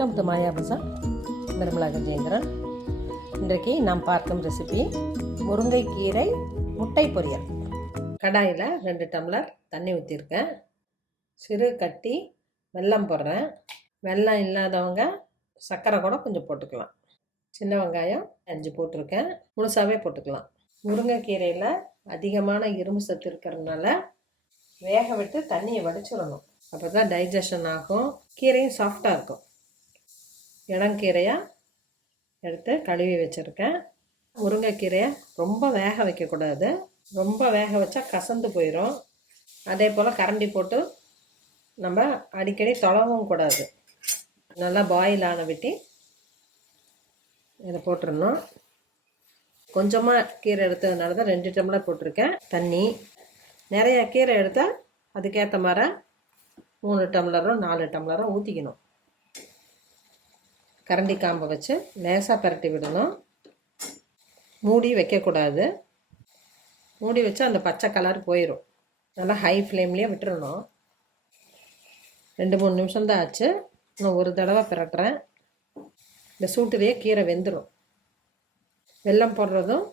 Welcome to மாயா பசார். நிர்மலா கஜேந்திரன். இன்றைக்கு நாம் பார்க்கும் ரெசிபி முருங்கைக்கீரை முட்டை பொரியல். கடாயில் 2 டம்ளர் தண்ணி ஊற்றிருக்கேன். சிறு கட்டி வெல்லம் போடுறேன். வெல்லம் இல்லாதவங்க சர்க்கரை கூட கொஞ்சம் போட்டுக்கலாம். சின்ன வெங்காயம் 5 போட்டிருக்கேன். முழுசாகவே போட்டுக்கலாம். முருங்கைக்கீரையில் அதிகமான இரும்பு சத்து இருக்கிறதுனால வேக விட்டு தண்ணியை வடிச்சிடணும். அப்போ தான் டைஜஷன் ஆகும். கீரையும் சாஃப்டாக இருக்கும். இளங்கீரையாக எடுத்து கழுவி வச்சுருக்கேன். முருங்கைக்கீரையை ரொம்ப வேக வைக்கக்கூடாது. ரொம்ப வேக வச்சா கசந்து போயிடும். அதே போல் கரண்டி போட்டு நம்ம அடிக்கடி தொலவும் கூடாது. நல்லா பாயில் ஆன விட்டு இதை போட்டுடணும். கொஞ்சமாக கீரை எடுத்ததுனால தான் 2 டம்ளர் போட்டிருக்கேன். தண்ணி நிறைய கீரை எடுத்தால் அதுக்கேற்ற மாதிரி 3 டம்ளரோ 4 டம்ளரோ ஊற்றிக்கணும். கரண்டி காம்பை வச்சு லேசாக பரட்டி விடணும். மூடி வைக்கக்கூடாது. மூடி வச்சா அந்த பச்சை கலர் போயிடும். நல்லா ஹை ஃப்ளேம்லேயே விட்டுறணும். 2-3 நிமிஷம் தான் ஆச்சு. நான் ஒரு தடவை பரட்டுறேன். இந்த சூட்டுலேயே கீரை வெந்துடும். வெல்லம் போடுறதும்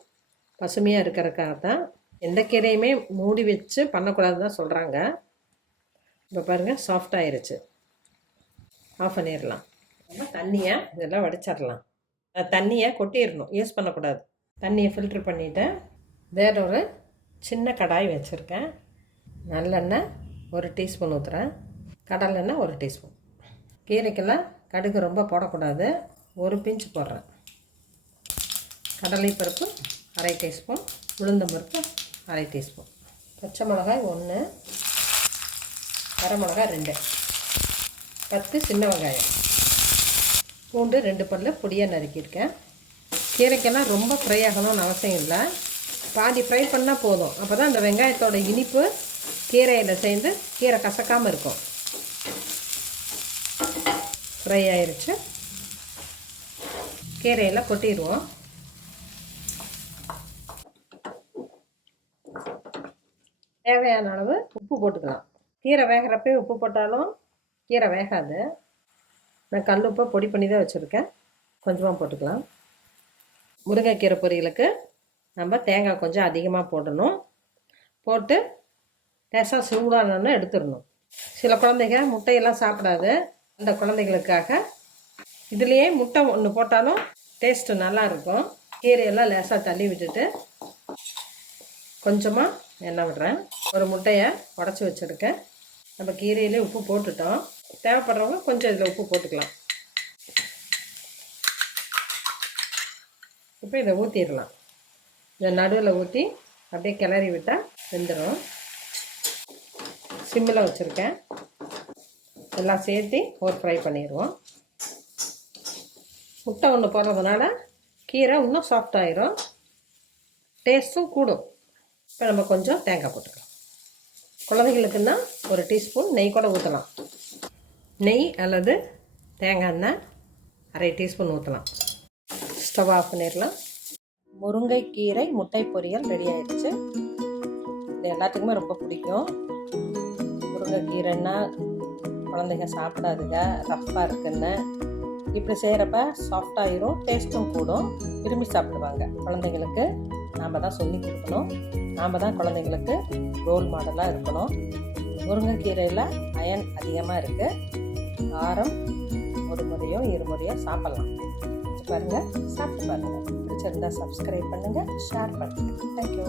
பசுமையாக இருக்கிறதுக்காக தான். எந்த கீரையுமே மூடி வச்சு பண்ணக்கூடாது தான் சொல்கிறாங்க. இப்போ பாருங்கள், சாஃப்டாகிருச்சு. ஆஃப் பண்ணிடலாம். தண்ணியை இதெல்லாம் வடிச்சிடலாம். தண்ணியை கொட்டிடணும், யூஸ் பண்ணக்கூடாது. தண்ணியை ஃபில்ட்ரு பண்ணிவிட்டு வேறொரு சின்ன கடாய் வச்சுருக்கேன். நல்லெண்ணெய் 1 டீஸ்பூன் ஊற்றுறேன். கடலெண்ணெய் 1 டீஸ்பூன். கீரைக்கெல்லாம் கடுகு ரொம்ப போடக்கூடாது. 1 பிஞ்சு போடுறேன். கடலைப்பருப்பு 1/2 டீஸ்பூன். உளுந்தம்பருப்பு 1/2 டீஸ்பூன். பச்சை மிளகாய் 1, வரமிளகாய் 2, 10 சின்ன வெங்காயம், பூண்டு 2 பல்லு பொடியாக நறுக்கியிருக்கேன். கீரைக்கெல்லாம் ரொம்ப ஃப்ரை ஆகணும்னு அவசியம் இல்லை. பாதி ஃப்ரை பண்ணால் போதும். அப்போ தான் அந்த வெங்காயத்தோட இனிப்பு கீரையில் சேர்ந்து கீரை கசக்காமல் இருக்கும். ஃப்ரை ஆயிடுச்சு. கீரையெல்லாம் கொட்டிடுவோம். தேவையான அளவு உப்பு போட்டுக்கலாம். கீரை வேகிறப்பே உப்பு போட்டாலும் கீரை வேகாது. நான் கல் உப்பை பொடி பண்ணி தான் வச்சுருக்கேன். கொஞ்சமாக போட்டுக்கலாம். முருங்கைக்கீரை பொரியலுக்கு நம்ம தேங்காய் கொஞ்சம் அதிகமாக போடணும். போட்டு லேசாக சூடானோன்னு எடுத்துடணும். சில குழந்தைங்க முட்டையெல்லாம் சாப்பிடாது. அந்த குழந்தைகளுக்காக இதுலேயே முட்டை 1 போட்டாலும் டேஸ்ட்டு நல்லாயிருக்கும். கீரையெல்லாம் லேசாக தள்ளி விட்டுட்டு கொஞ்சமாக எண்ணெய் விடுறேன். ஒரு முட்டையை உடச்சி வச்சுருக்கேன். நம்ம கீரையிலே உப்பு போட்டுட்டோம். தேவைப்படுறவங்க கொஞ்சம் இதில் உப்பு போட்டுக்கலாம். இப்போ இதை ஊற்றிடலாம். இதை நடுவில் ஊற்றி அப்படியே கிளறி விட்டால் வெந்துடும். சிம்மில் வச்சுருக்கேன். எல்லாம் சேர்த்து ஒரு ஃப்ரை பண்ணிடுவோம். முட்டை 1 போடுறதுனால கீரை இன்னும் சாஃப்டாகிடும். டேஸ்ட்டும் கூடும். இப்போ நம்ம கொஞ்சம் தேங்காய் போட்டுக்கலாம். குழந்தைகளுக்குன்னா 1 டீஸ்பூன் நெய் கூட ஊற்றலாம். நெய் அல்லது தேங்காய் எண்ணெய் 1/2 டீஸ்பூன் ஊற்றலாம். ஸ்டவ் ஆஃப் பண்ணிடலாம். முருங்கைக்கீரை முட்டை பொரியல் ரெடி ஆயிடுச்சு. இது எல்லாத்துக்குமே ரொம்ப பிடிக்கும். முருங்கைக்கீரைன்னா குழந்தைங்க சாப்பிடாதுங்க, ரஃப்பாக இருக்குன்னு. இப்படி செய்கிறப்ப சாஃப்டாகிடும், டேஸ்ட்டும் கூடும், விரும்பி சாப்பிடுவாங்க. குழந்தைங்களுக்கு நாம் தான் சொல்லி கொடுக்கணும். நாம் தான் குழந்தைங்களுக்கு ரோல் மாடலாக இருக்கணும். முருங்கைக்கீரையில் அயன் அதிகமாக இருக்குது. வாரம் 1 முறையோ 2 முறையோ சாப்பிட்லாம். பாருங்கள், சாப்பிட்டு பாருங்கள். பிடிச்சிருந்தா சப்ஸ்கிரைப் பண்ணுங்கள், ஷேர் பண்ணுங்கள். தேங்க்யூ.